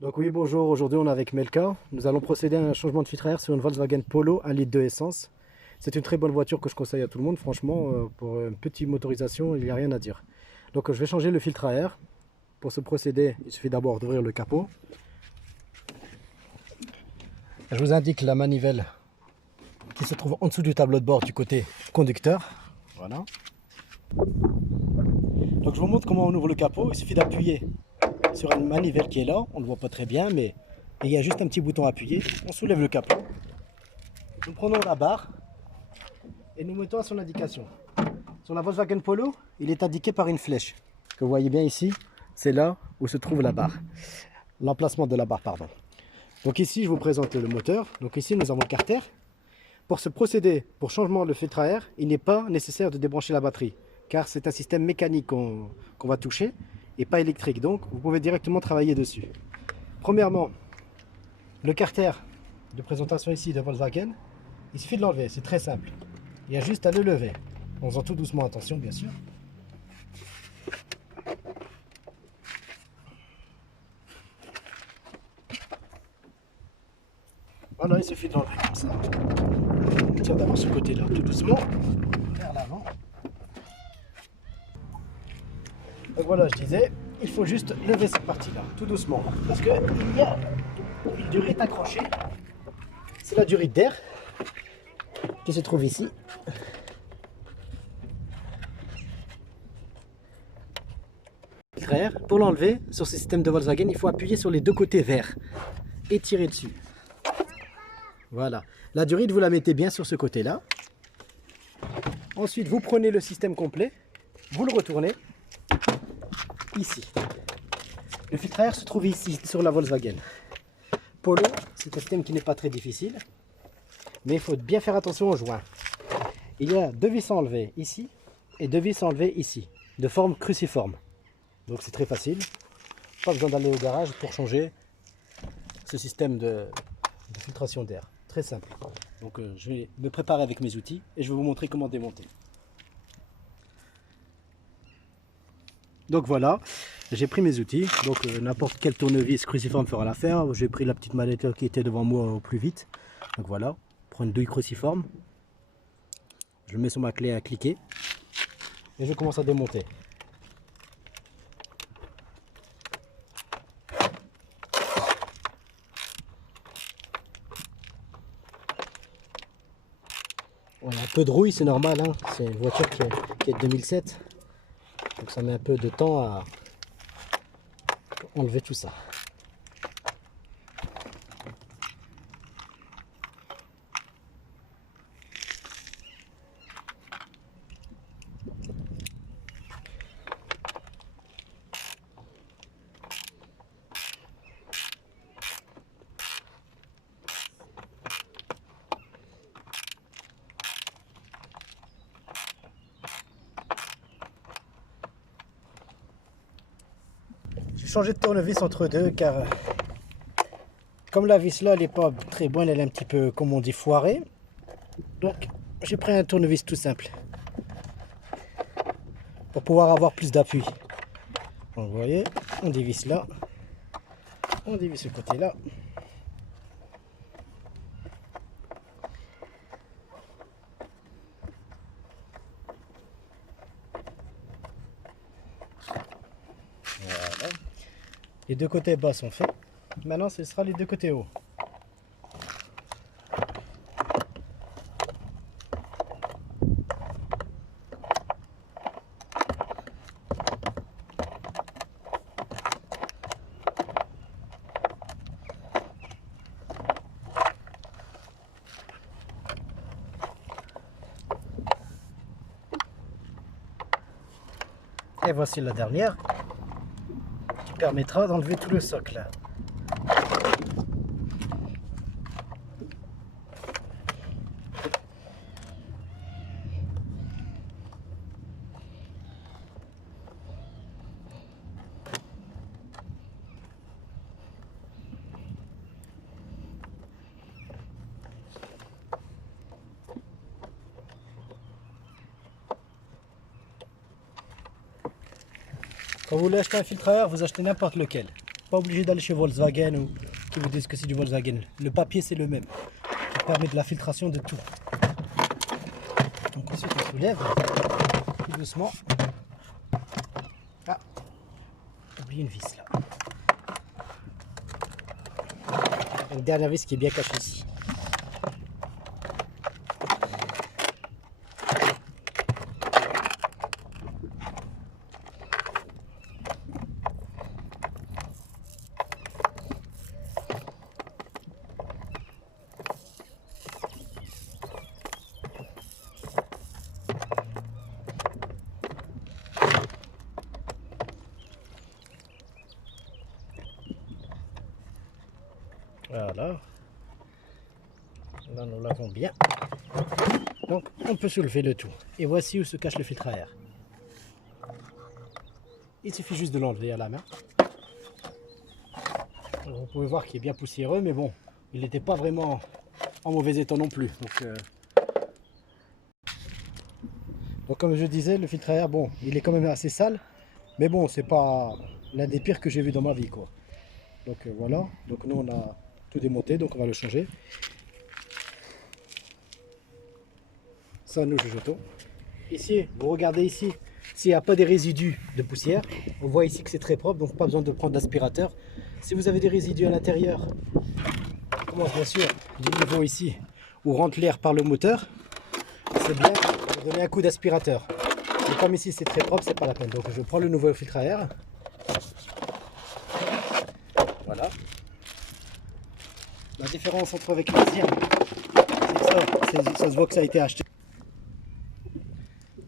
Donc oui, bonjour, aujourd'hui on est avec Melka. Nous allons procéder à un changement de filtre à air sur une Volkswagen Polo 1 litre de essence. C'est une très bonne voiture que je conseille à tout le monde, franchement, pour une petite motorisation, il n'y a rien à dire. Donc je vais changer le filtre à air. Pour ce procédé, il suffit d'abord d'ouvrir le capot. Je vous indique la manivelle qui se trouve en dessous du tableau de bord du côté conducteur. Voilà. Donc je vous montre comment on ouvre le capot. Il suffit d'appuyer sur une manivelle qui est là. On ne le voit pas très bien, mais il y a juste un petit bouton à appuyer. On soulève le capot. Nous prenons la barre et nous mettons à son indication. Sur la Volkswagen Polo, il est indiqué par une flèche. Que vous voyez bien ici, c'est là où se trouve la barre. L'emplacement de la barre, pardon. Donc ici, je vous présente le moteur. Donc ici, nous avons le carter. Pour ce procédé, pour changement de filtre à air, il n'est pas nécessaire de débrancher la batterie, car c'est un système mécanique qu'on va toucher et pas électrique. Donc, vous pouvez directement travailler dessus. Premièrement, le carter de présentation ici de Volkswagen, il suffit de l'enlever, c'est très simple. Il y a juste à le lever, en faisant tout doucement, attention bien sûr. Voilà, il suffit de l'enlever comme ça. On tire d'abord ce côté-là, tout doucement, vers l'avant. Donc voilà, je disais, il faut juste lever cette partie-là, tout doucement, parce qu'il y a une durite accrochée. C'est la durite d'air qui se trouve ici. Pour l'enlever, sur ce système de Volkswagen, il faut appuyer sur les deux côtés verts et tirer dessus. Voilà. La durite, vous la mettez bien sur ce côté-là. Ensuite, vous prenez le système complet, vous le retournez ici. Le filtre à air se trouve ici, sur la Volkswagen Polo. C'est un système qui n'est pas très difficile, mais il faut bien faire attention aux joints. Il y a deux vis enlevées ici et deux vis enlevées ici, de forme cruciforme. Donc c'est très facile, pas besoin d'aller au garage pour changer ce système de filtration d'air. Très simple. Donc je vais me préparer avec mes outils et je vais vous montrer comment démonter. Donc voilà, j'ai pris mes outils. Donc n'importe quel tournevis cruciforme fera l'affaire. J'ai pris la petite mallette qui était devant moi au plus vite. Donc voilà, prends une douille cruciforme. Je le mets sur ma clé à cliquer et je commence à démonter. Voilà, un peu de rouille, c'est normal, hein. C'est une voiture qui est de 2007, donc ça met un peu de temps à enlever tout ça. J'ai changé de tournevis entre deux car comme la vis là elle n'est pas très bonne, elle est un petit peu, comme on dit, foirée. Donc j'ai pris un tournevis tout simple pour pouvoir avoir plus d'appui. Donc vous voyez, on dévisse là, on dévisse ce côté là. Voilà. Les deux côtés bas sont faits. Maintenant ce sera les deux côtés hauts. Et voici la dernière qui permettra d'enlever tout le socle. Quand vous voulez acheter un filtre à air, vous achetez n'importe lequel. Pas obligé d'aller chez Volkswagen ou qui vous disent que c'est du Volkswagen. Le papier c'est le même. Ça permet de la filtration de tout. Donc ensuite on soulève tout doucement. Ah, j'ai oublié une vis là. Une dernière vis qui est bien cachée ici. Voilà, là nous l'avons bien. Donc on peut soulever le tout. Et voici où se cache le filtre à air. Il suffit juste de l'enlever à la main. Alors, vous pouvez voir qu'il est bien poussiéreux, mais bon, il n'était pas vraiment en mauvais état non plus. Donc comme je disais, le filtre à air, bon, il est quand même assez sale. Mais bon, c'est pas l'un des pires que j'ai vu dans ma vie, quoi. Donc voilà, donc nous on a tout démonté, donc on va le changer. Ça nous jetons. Ici, vous regardez ici, s'il n'y a pas des résidus de poussière, on voit ici que c'est très propre, donc pas besoin de prendre l'aspirateur. Si vous avez des résidus à l'intérieur, on commence bien sûr du niveau ici où rentre l'air par le moteur, c'est bien de donner un coup d'aspirateur. Mais comme ici c'est très propre, c'est pas la peine. Donc je prends le nouveau filtre à air. Voilà. La différence entre avec l'ancien, c'est que ça se voit que ça a été acheté.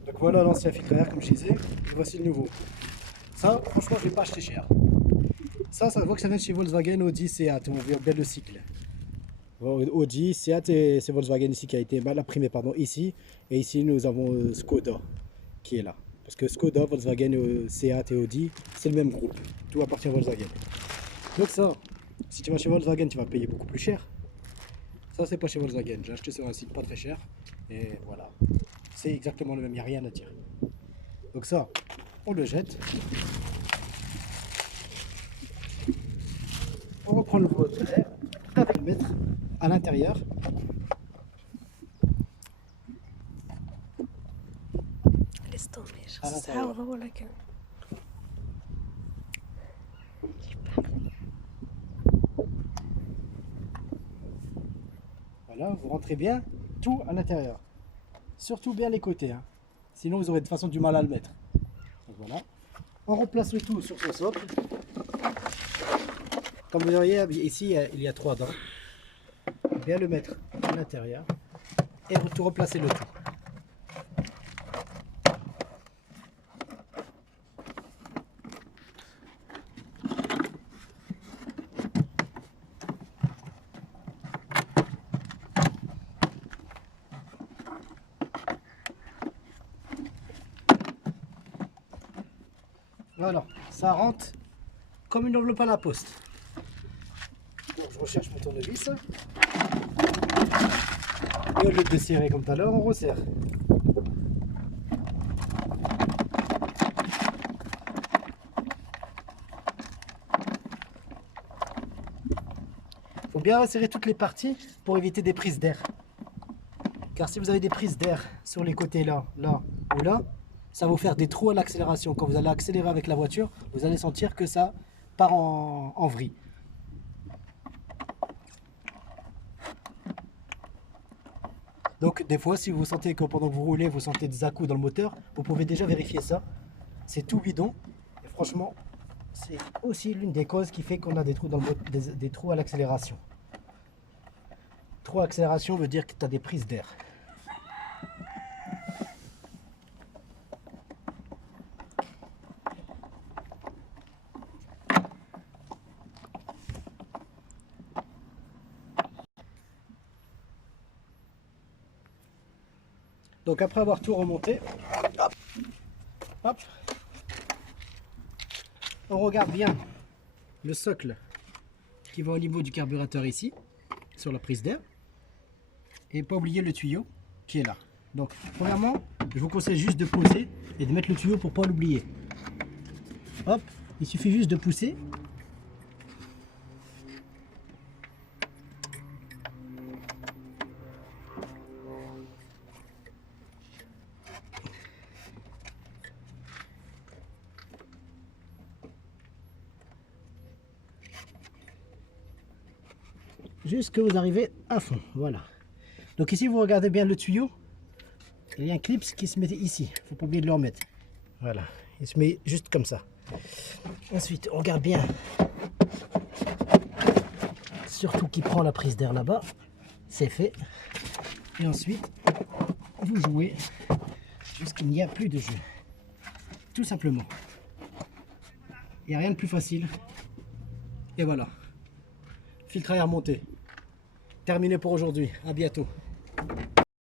Donc voilà l'ancien filtre à air comme je disais, et voici le nouveau. Ça, franchement, je ne l'ai pas acheté cher. Ça se voit que ça vient de chez Volkswagen, Audi, Seat, on voit bien le cycle. Audi, Seat et c'est Volkswagen ici qui a été mal imprimé, pardon, ici. Et ici nous avons Skoda qui est là. Parce que Skoda, Volkswagen, Seat et Audi, c'est le même groupe. Tout appartient à Volkswagen. Donc ça, si tu vas chez Volkswagen, tu vas payer beaucoup plus cher. Ça, c'est pas chez Volkswagen. J'ai acheté sur un site pas très cher. Et voilà. C'est exactement le même, il n'y a rien à dire. Donc ça, on le jette. On reprend le nouveau air avec le mettre à l'intérieur. Laisse tomber, je Voilà, vous rentrez bien tout à l'intérieur. Surtout bien les côtés, hein. Sinon vous aurez de toute façon du mal à le mettre. Donc voilà. On replace le tout sur ce socle. Comme vous voyez ici, il y a 3 dents. Bien le mettre à l'intérieur et tout replacer le tout. Voilà, ça rentre comme une enveloppe à la poste. Donc, je recherche mon tournevis. Et au lieu de serrer comme tout à l'heure, on resserre. Il faut bien resserrer toutes les parties pour éviter des prises d'air. Car si vous avez des prises d'air sur les côtés là, là ou là, ça va vous faire des trous à l'accélération. Quand vous allez accélérer avec la voiture, vous allez sentir que ça part en vrille. Donc des fois, si vous sentez que pendant que vous roulez, vous sentez des à-coups dans le moteur, vous pouvez déjà vérifier ça. C'est tout bidon. Et franchement, c'est aussi l'une des causes qui fait qu'on a des trous, dans le des trous à l'accélération. Trou à accélération veut dire que tu as des prises d'air. Donc après avoir tout remonté, hop, hop, on regarde bien le socle qui va au niveau du carburateur ici, sur la prise d'air. Et pas oublier le tuyau qui est là. Donc premièrement, je vous conseille juste de poser et de mettre le tuyau pour pas l'oublier. Hop, il suffit juste de pousser jusque vous arrivez à fond. Voilà. Donc ici, vous regardez bien le tuyau. Il y a un clip qui se met ici. Il ne faut pas oublier de le remettre. Voilà. Il se met juste comme ça. Ensuite, on regarde bien. Surtout qu'il prend la prise d'air là-bas. C'est fait. Et ensuite, vous jouez jusqu'il n'y a plus de jeu. Tout simplement. Il n'y a rien de plus facile. Et voilà. Filtre à air monté. Terminé pour aujourd'hui. À bientôt.